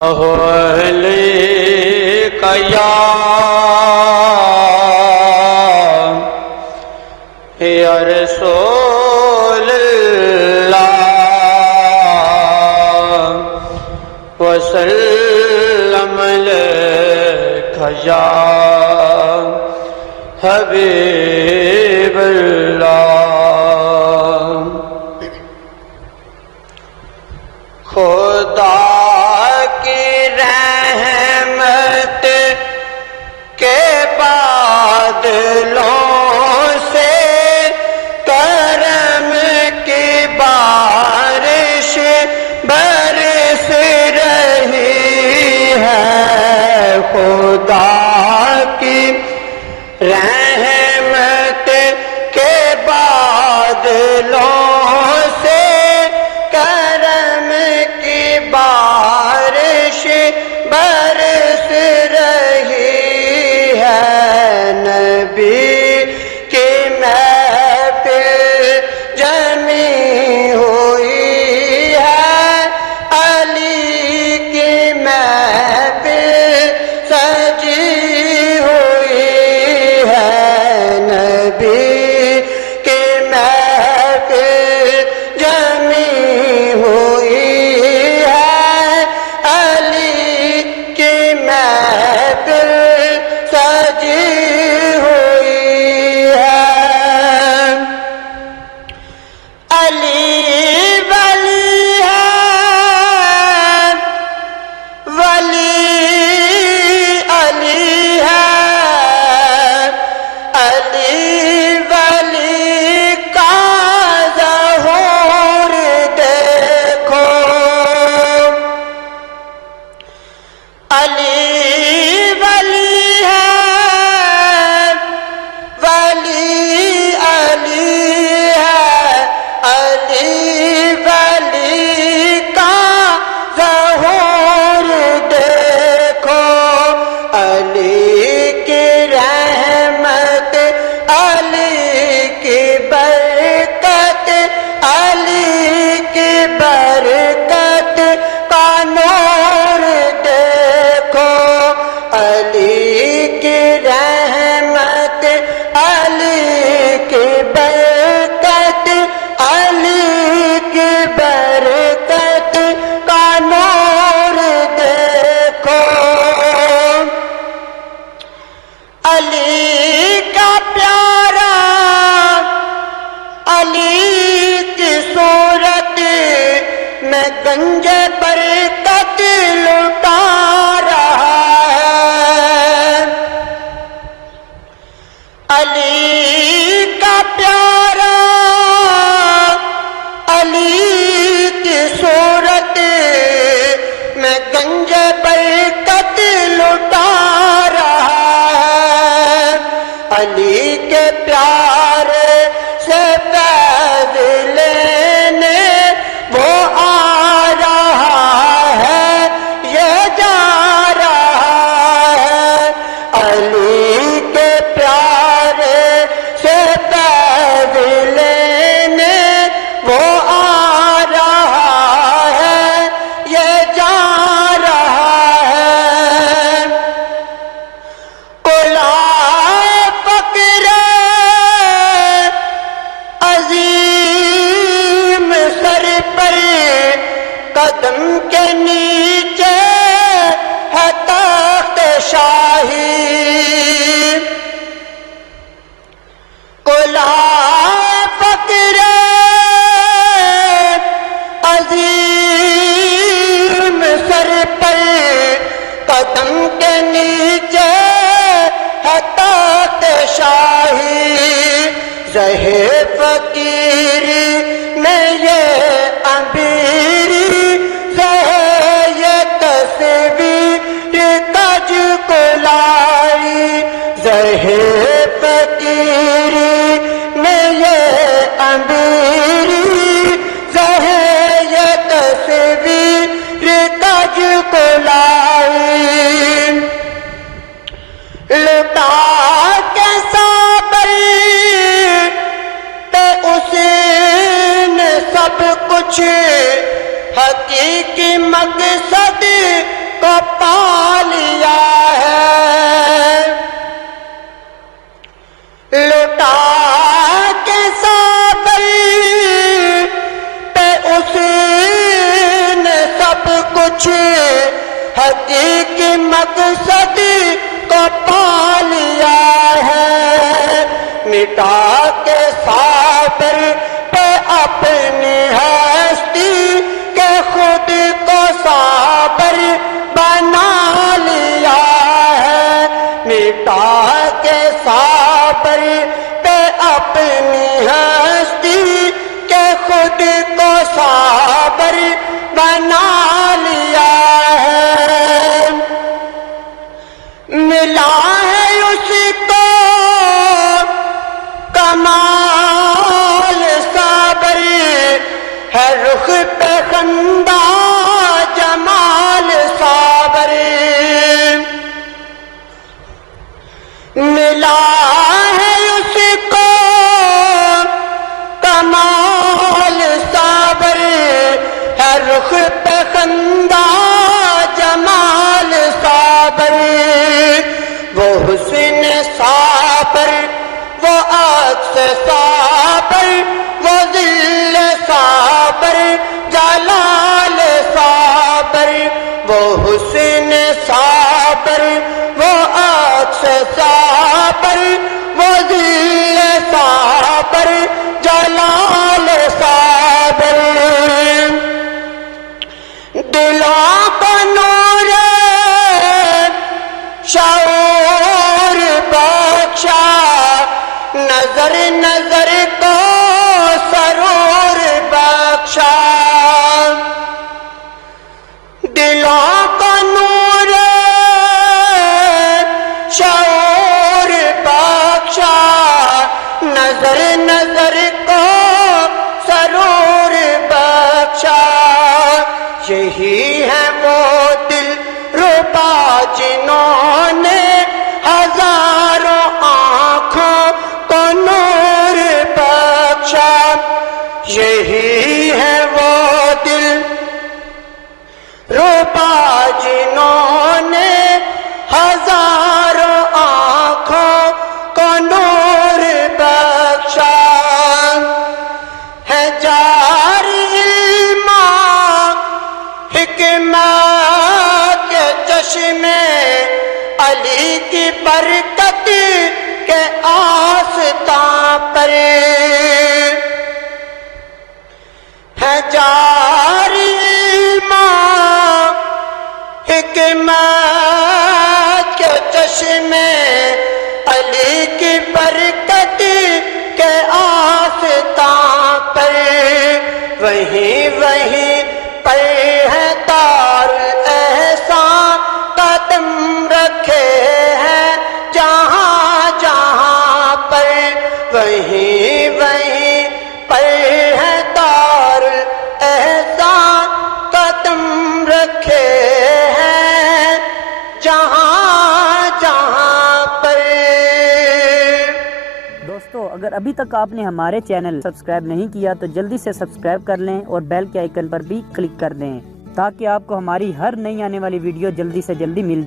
اہل یا رسول اللہ وسلم علیکہ یا حبیب اللہ۔ خدا کی رحمت کے بادلوں سے کرم کی بارش برس رہی ہے۔ خدا کی رحمت کے بادلوں سے کرم کی بارش برس رہی ہے۔ نبی کی محفل جمی ہوئی ہے، علی کی محفل سجی ہوئی ہے۔ نبی کی محفل جمی ہوئی ہے، علی کی محفل سجی ہوئی ہے۔ علی ولی ہے، ولی علی ہے، علی ولی کا ظہور دیکھو۔ علی ولی ہے، ولی علی ہے، علی ولی کا ظہور دیکھو۔ علی کی رحمت، علی کی برکت، علی کی برکت کا نور دیکھو۔ علی کی رحمت، علی کی برکت، علی کی برکت کا نور دیکھو۔ علی کا پیارا، علی کی صورت میں گنج برکت لٹا رہا ہے۔ علی کا پیارا، علی کی صورت میں گنج برکت لٹا رہا ہے۔ علی کے پیارے سے فیض لینے وہ آ رہا ہے، یہ جا رہا ہے۔ علی کے پیارے سے فیض لینے وہ آ رہا ہے، یہ جا رہا ہے۔ قلعہ فقر عظیم سر پر قدم کے نیچے ہے تخت شاہی۔ قلعہ فقر عظیم سر پر قدم کے نیچے ہے تخت شاہی۔ زہر فقیری میں یہ امبیری، زہر یہ تصویر کج کو لائی۔ زہر فقیری میں یہ امبیری، زہر یہ تصویر کج کو لائی۔ لٹا کے صابر پہ اس نے سب کچھ حقیقی مقصد حقیقی مقصد کو پا لیا ہے، مٹا کے صابر پہ اپنی ہستی کے خود کو صابر بنا لیا ہے، مٹا کے صابر پہ اپنی ہستی کے خود کو صابر بنا لیا ہے، ملا ہے اس کو کمال صبر، ہے رخ پہ خندہ جمال صبر، ملا ہے اس کو کمال صبر، ہے رخ پہ خندہ جمال صبر، وہ حسن صابر، وہ عکس صابر، وہ ذل صابر، جلال صابر، وہ حسن صابر، وہ عکس صابر، وہ ذل صابر، جلال صابر، دلوں کو نور شعور بخشا، نظر نظر کو سرور بخشا، دلوں کو نور شعور بخشا، نظر نظر کو سرور بخشا، یہی ہے وہ دل ربا جنہوں نے ہزاروں آنکھوں کو نور بخشا، یہی ہے وہ دل ربا جنہوں نے ہزاروں آنکھوں کو نور بخشا، ہے جاری علم حکمت کے چشمے علی کی برکت کے آستاں پر، ہے جاری علم حکمت کے چشمے علی کی برکت کے آستاں پر، وہیں وہیں پر ہے دار الاحسان قدم رکھے ہیں جہاں جہاں پر، وہیں وہیں پر ہے دار الاحسان قدم رکھے ہیں جہاں جہاں پر۔ دوستو اگر ابھی تک آپ نے ہمارے چینل سبسکرائب نہیں کیا تو جلدی سے سبسکرائب کر لیں اور بیل کے آئیکن پر بھی کلک کر دیں تاکہ آپ کو ہماری ہر نئی آنے والی ویڈیو جلدی سے جلدی مل جائے۔